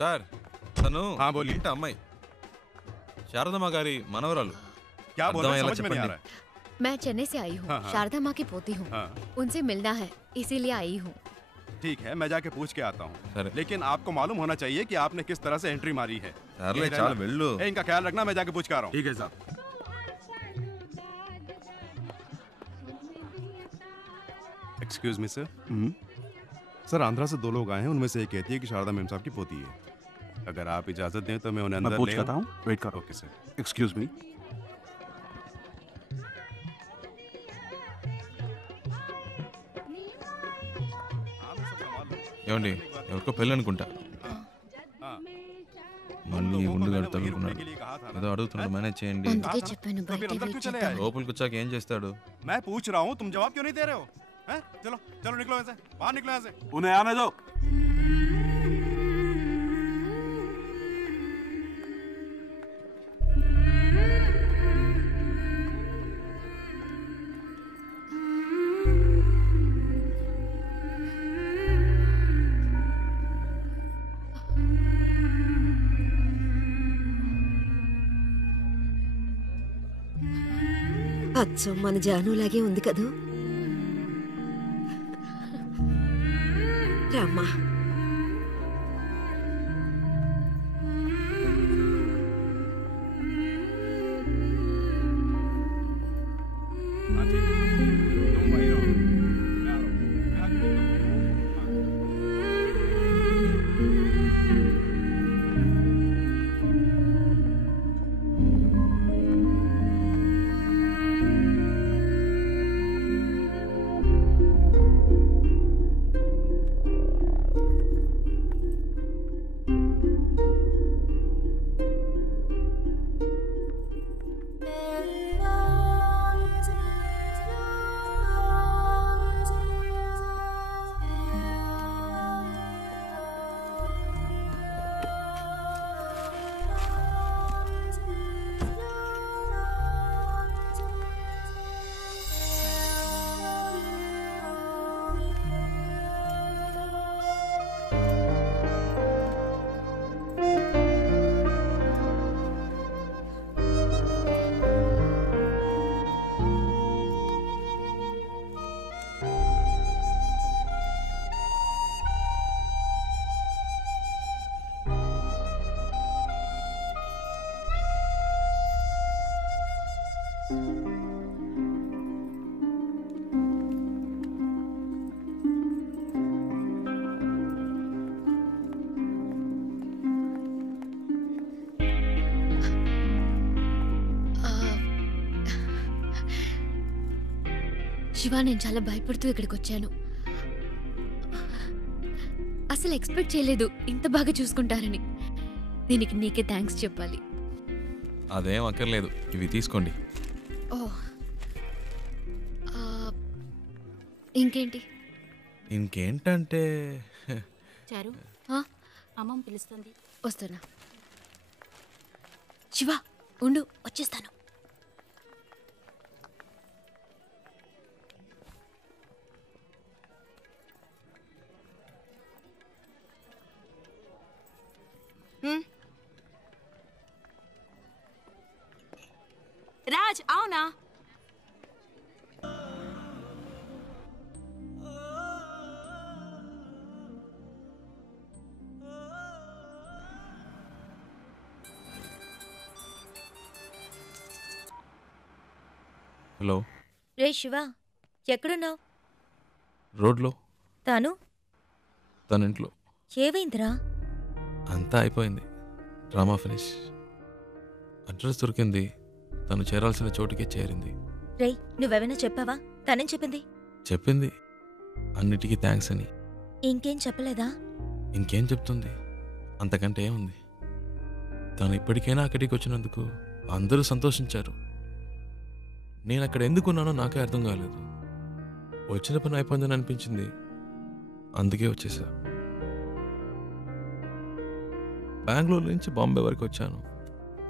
Sir తను ఇంటి అమ్మాయి శారదమ్మ గారి మనవరాలు. मैं चेन्नई से आई हूँ। शारदा माँ की पोती हूँ। उनसे मिलना है इसीलिए आई हूँ। ठीक है, मैं जाके पूछ के आता हूँ, लेकिन आपको मालूम होना चाहिए कि आपने किस तरह से एंट्री मारी है। इनका ख्याल रखना, मैं जाके पूछ के आ रहा हूँ। ठीक है साहब। Excuse me sir. Sir Andhra से 2 लोग आए हैं, उनमें से एक कहती है कि शारदा मेम साहब की पोती है। अगर आप इजाजत दें तो मैं उन्हें अंदर पूछ लेता हूँ। वेट करो। Okay sir. Excuse me. ఏమండి ఎవరికో పెళ్ళి అనుకుంటా. మళ్ళీ ఉండుగాడు తగులుకున్నాడు. ఏదో అడుగుతున్నాడు, మేనేజ్ చేయండి. లోపలికి వచ్చాక ఏం చేస్తాడు? मैं पूछ रहा हूँ, तुम जवाब क्यों नहीं दे रहे हो? हैं? चलो चलो निकलो ऐसे, बाहर निकलो ऐसे। उन्हें आने दो। అచ్చం మన జానులాగే ఉంది కదూ. రామ్మా. శివ, నేను చాలా భయపడుతూ ఇక్కడికి వచ్చాను. అసలు ఎక్స్పెక్ట్ చేయలేదు ఇంత బాగా చూసుకుంటారని. దీనికి నీకే థ్యాంక్స్ చెప్పాలి. అదేం అక్కర్లేదు, ఇవి తీసుకోండి. ఓ, ఇంకేంటి? ఇంకేంటంటే చారు, అమ్మమ్మ పిలుస్తుంది. వస్తున్నా. శివ ఉండు, వచ్చేస్తాను. రాజ్, అవునా? హలో. రే శివ, ఎక్కడున్నావు? రోడ్లో. తను తన ఇంట్లో. ఏవైందిరా? అంతా అయిపోయింది, డ్రామా ఫినిష్. అడ్రస్ దొరికింది, తను చేరాల్సిన చోటుకే చేరింది. రే, నువ్వెవైనా చెప్పావా? తనేం చెప్పింది? చెప్పింది అన్నిటికీ థ్యాంక్స్ అని. ఇంకేం చెప్పలేదా? ఇంకేం చెప్తుంది, అంతకంటే ఏముంది. తను ఇప్పటికైనా అక్కడికి వచ్చినందుకు అందరూ సంతోషించారు. నేను అక్కడ ఎందుకున్నానో నాకే అర్థం కాలేదు. వచ్చిన పని అయిపోయిందని అనిపించింది, అందుకే వచ్చేసా. బెంగళూరు నుంచి బాంబే వరకు వచ్చాను,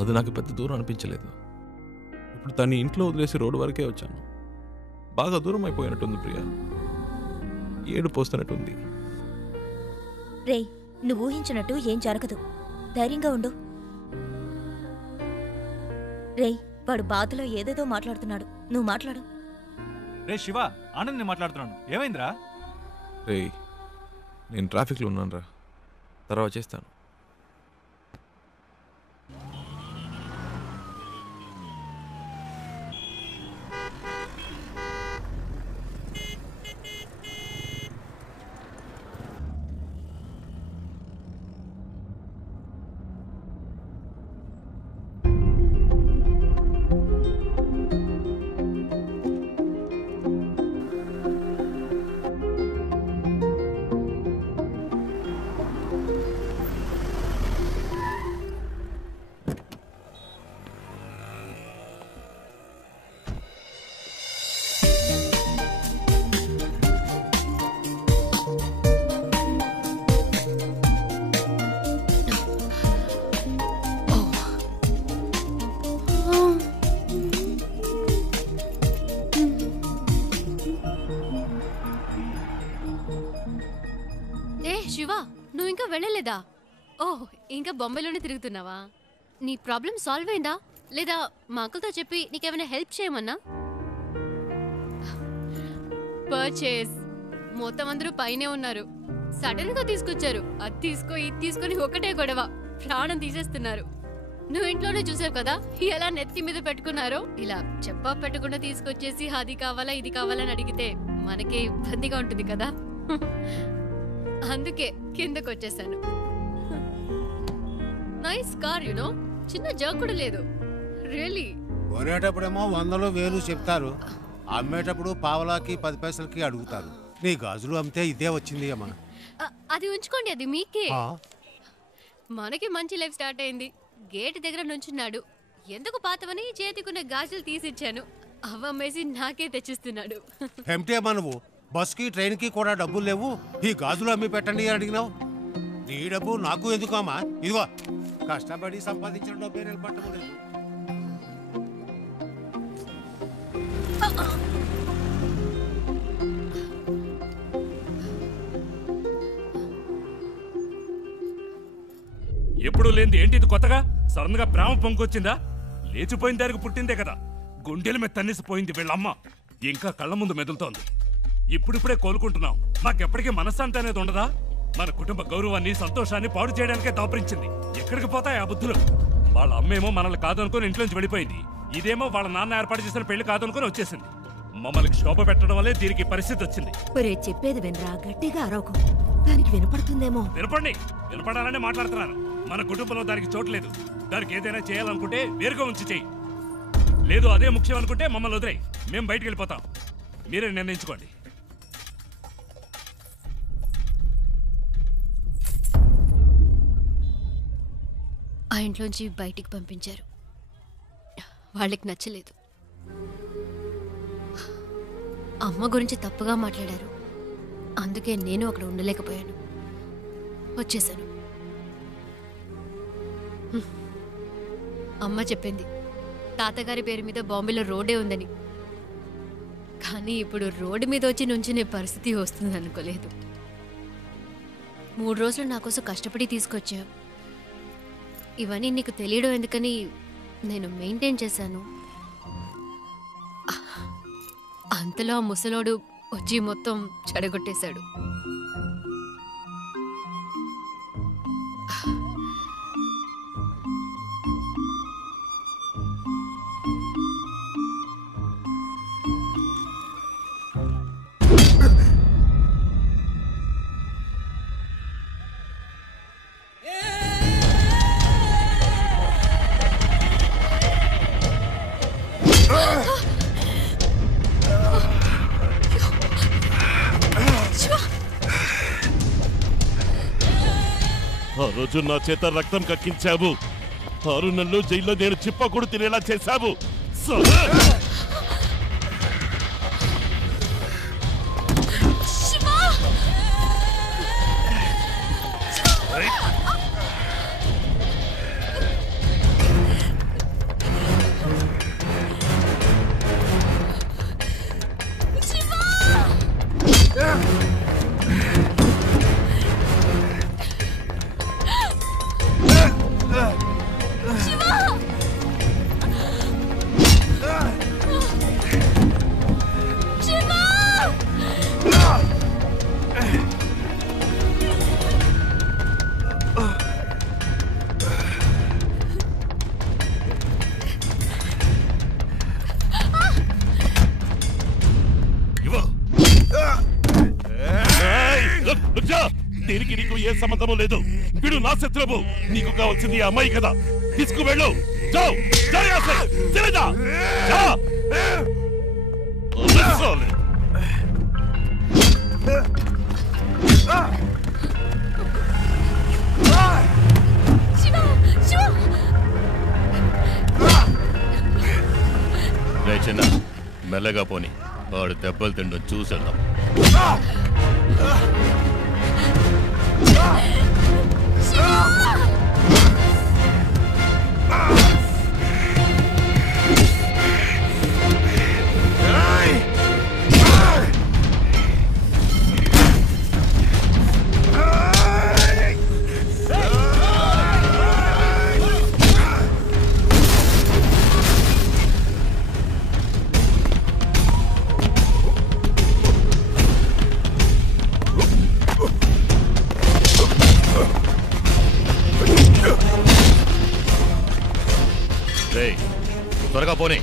అది నాకు పెద్ద దూరం అనిపించలేదు. ఇప్పుడు తను ఇంట్లో వదిలేసి రోడ్డు వరకే వచ్చాను. బాగా దూరం అయిపోయినట్టుంది ప్రియా, ఏడు పోస్తున్నట్టుంది. రే, నువ్వు ఊహించినట్టు ఏం జరగదు. ధైర్యంగా ఉండు. రేయ్, వాడు బాధలో ఏదేదో మాట్లాడుతున్నాడు. నువ్వు మాట్లాడు. రే శివ, ఆనంద్ నేను మాట్లాడుతున్నాను. ఏమైందిరా? రేయ్, నేను ట్రాఫిక్లో ఉన్నాను రా, తర్వాత చేస్తాను. శివ, నువ్వు ఇంకా వెళ్ళలేదా? ఓహ్, ఇంకా బొంబాయిలోనే తిరుగుతున్నావా? నీ ప్రాబ్లం సాల్వ్ అయిందా లేదా? మా అంకుల్తో చెప్పి నీకేమైనా హెల్ప్ చేయమన్నా? పర్చేస్ మొత్తం అందరూ పైనే ఉన్నారు. సడన్ గా తీసుకొచ్చారు. అది తీసుకో ఇది తీసుకొని ఒకటే గొడవ, ప్రాణం తీసేస్తున్నారు. నువ్వు ఇంట్లోనే చూసావు కదా ఎలా నెత్తి మీద పెట్టుకున్నారో. ఇలా చెప్పా పెట్టకుండా తీసుకొచ్చేసి అది కావాలా ఇది కావాలని అడిగితే మనకే ఇబ్బందిగా ఉంటుంది కదా. అందుకే కిందకు వచ్చేసాను. నైస్ కార్, యునో, చిన్న జర్క్ కూడా లేదు. రియల్లీ. కొనేటప్పుడేమో 100 1000 చెప్తారు, అమ్మేటప్పుడు పావలాకి 10 పైసలకి అడుగుతారు. నీ గాజులు అమ్మితే ఇదే వచ్చింది అమ్మా. అది ఉంచుకోండి, అది మీకే. మనకి మంచి లైఫ్ స్టార్ట్ అయింది. గేట్ దగ్గర నుంచున్నాడు. ఎందుకు పాతవని చేతికున్న గాజులు తీసిచ్చాను. అవ్వమ్మేసి నాకే తెచ్చిస్తున్నాడు. ఏమిటి అమ్మా నువ్వు? బస్కి ట్రైన్కి కూడా డబ్బులు లేవు, ఈ గాజులు అమ్మి పెట్టండి అని అడిగినావు. నీ డబ్బు నాకు ఎందుకు అమ్మా? ఇదిగో కష్టపడి సంపాదించిన డబ్బే నిలబట్టడం లేదు. ఎప్పుడు లేనిది ఏంటి ఇది కొత్తగా? సడన్ గా ప్రేమ పొంగొచ్చిందా? లేచిపోయిన దానికి పుట్టిందే కదా. గుండెల మీద తన్నేసిపోయింది వీళ్ళమ్మ. ఇంకా కళ్ళ ముందు మెదులుతోంది. ఇప్పుడిప్పుడే కోలుకుంటున్నాం. మాకెప్పటికీ మనశ్శాంతి అనేది ఉండదా? మన కుటుంబ గౌరవాన్ని సంతోషాన్ని పాడు చేయడానికే దాపరించింది. ఎక్కడికి పోతాయి ఆ బుద్ధులు? వాళ్ళ అమ్మేమో మనల్ని కాదనుకుని ఇంట్లోంచి వెళ్ళిపోయింది. ఇదేమో వాళ్ళ నాన్న ఏర్పాటు చేసిన పెళ్లి కాదనుకుని వచ్చేసింది. మమ్మల్ని శోభ పెట్టడం వల్లే దీనికి పరిస్థితి వచ్చింది. చెప్పేది వినరా, గట్టిగా అరవకు, దానికి వినపడుతుందేమో. వినపడాలనే మాట్లాడుతున్నాను. మన కుటుంబంలో దానికి చోట్లేదు. దానికి ఏదైనా చేయాలనుకుంటే వేరుగా ఉంచి చెయ్యి. లేదు అదే ముఖ్యం అనుకుంటే మమ్మల్ని వదిలేయి. మేము బయటికి వెళ్ళిపోతాం. మీరే నిర్ణయించుకోండి. ఆ ఇంట్లోంచి బయటికి పంపించారు. వాళ్ళకి నచ్చలేదు. అమ్మ గురించి తప్పుగా మాట్లాడారు. అందుకే నేను అక్కడ ఉండలేకపోయాను, వచ్చేసాను. అమ్మ చెప్పింది తాతగారి పేరు మీద బాంబేలో రోడ్డే ఉందని. కానీ ఇప్పుడు రోడ్డు మీద వచ్చి నుంచునే పరిస్థితి వస్తుంది అనుకోలేదు. 3 రోజులు నా కోసం కష్టపడి తీసుకొచ్చావు. ఇవన్నీ నీకు తెలియడం ఎందుకని నేను మెయింటైన్ చేశాను. అంతలో ఆ ముసలోడు వచ్చి మొత్తం చెడగొట్టేశాడు. ఆ రోజు నా చేత రక్తం కక్కించావు. 6 నెలలు జైల్లో నేను చిప్పకూడు తినేలా చేశావు. దీనికి నీకు ఏ సంబంధము లేదు. వీడు నా శత్రువు. నీకు కావాల్సింది ఈ అమ్మాయి కదా. తీసుకువెళ్ళు. जाओ जाओ यहाँ से, चले जा, जा। రే చిన్న మెల్లగా పోని, వాడు దెబ్బలు తిండం చూసేద్దాం. త్వరగా పోనీ.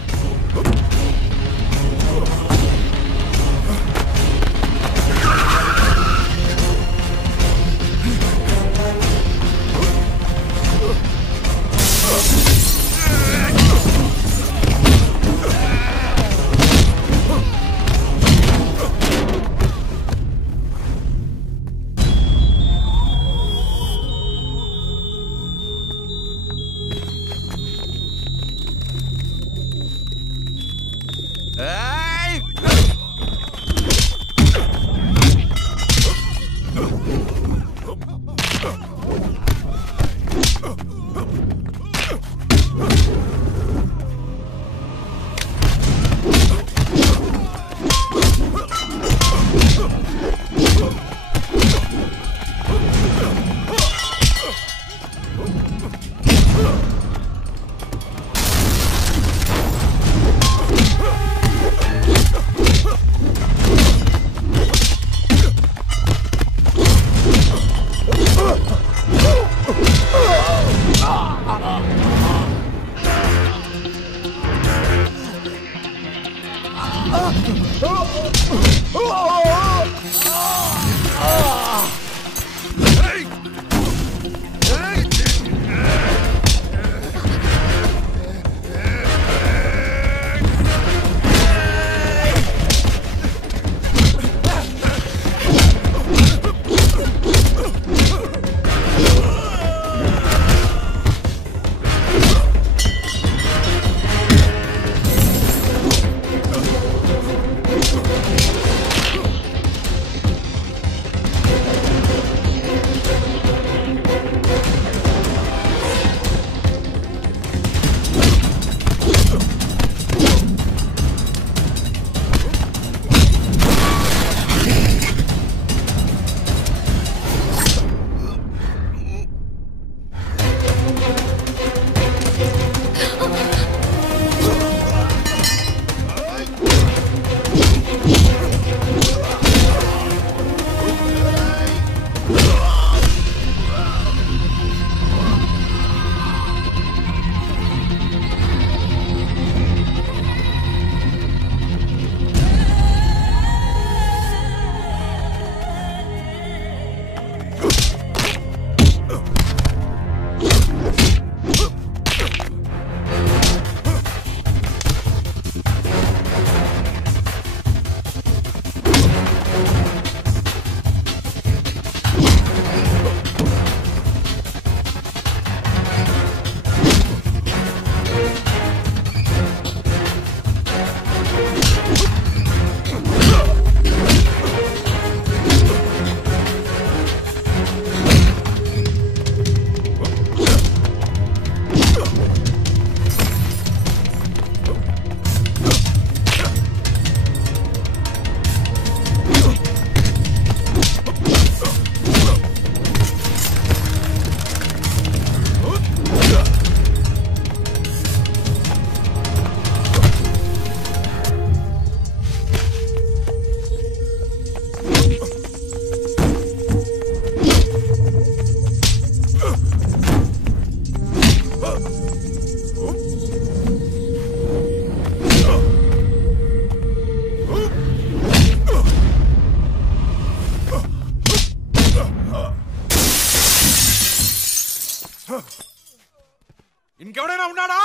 ఇంకెవడైనా ఉన్నాడా?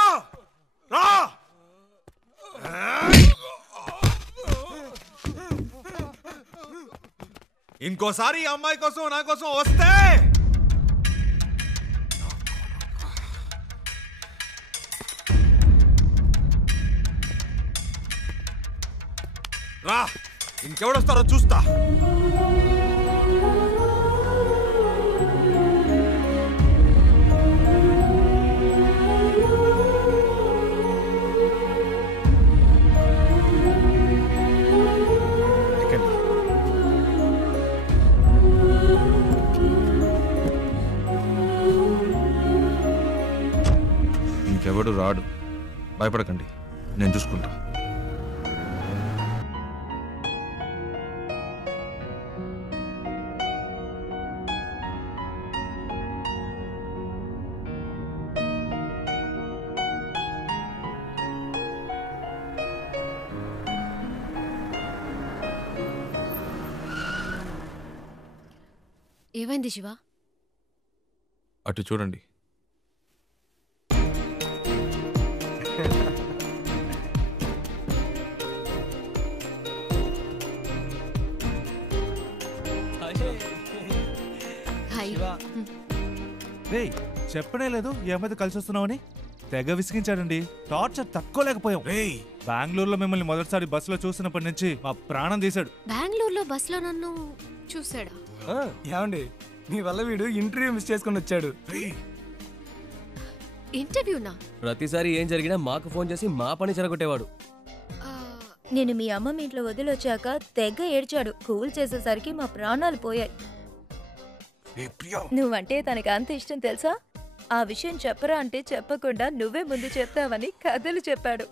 రా! ఇంకోసారి ఈ అమ్మాయి కోసం నా కోసం వస్తే రా, ఇంకెవడొస్తారో చూస్తా. ఇంకెవడు రాడు, భయపడకండి, నేను చూసుకుంటా. ఏమైంది శివ? అటు చూడండి. రేయ్, చెప్పనే లేదు ఈ అమ్మాయితో కలిసి వస్తున్నావని. తెగ విసిగించాడండి. టార్చర్ తట్టుకోలేకపోయాం. బెంగళూరులో మిమ్మల్ని మొదటిసారి బస్సులో చూసినప్పటి నుంచి మా ప్రాణం తీశాడు. బెంగళూరులో బస్సులో నన్ను చూసాడా? ఏమండి, మీ వల్ల వీడు ఇంటర్వ్యూ మిస్ చేసుకుని వచ్చాడు. ఇంటర్వ్యూనా? ప్రతిసారి ఏం జరిగినా మాకు ఫోన్ చేసి మా పని చెరగొట్టేవాడు. నేను మీ అమ్మ ఇంట్లో వదిలొచ్చాక తెగ ఏడ్చాడు. కూల్ చేసేసరికి మా ప్రాణాలు పోయాయి. నువ్వంటే తనకి అంత ఇష్టం తెలుసా? ఆ విషయం చెప్పరా అంటే చెప్పకుండా నువ్వే ముందు చెప్తావని కథలు చెప్పాడు.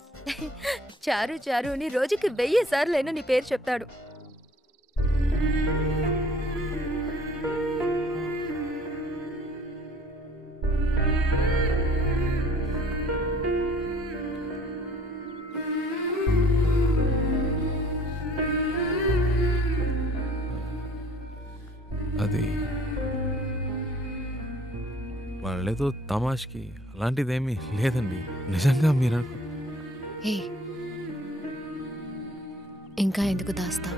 చారు చారుని రోజుకి 1000 సార్లైనా నీ పేరు చెప్తాడు. అది వాళ్ళేదో తమాష్కి అలాంటిదేమీ లేదండి, నిజంగా మీరు ఇంకా ఎందుకు దాస్తా?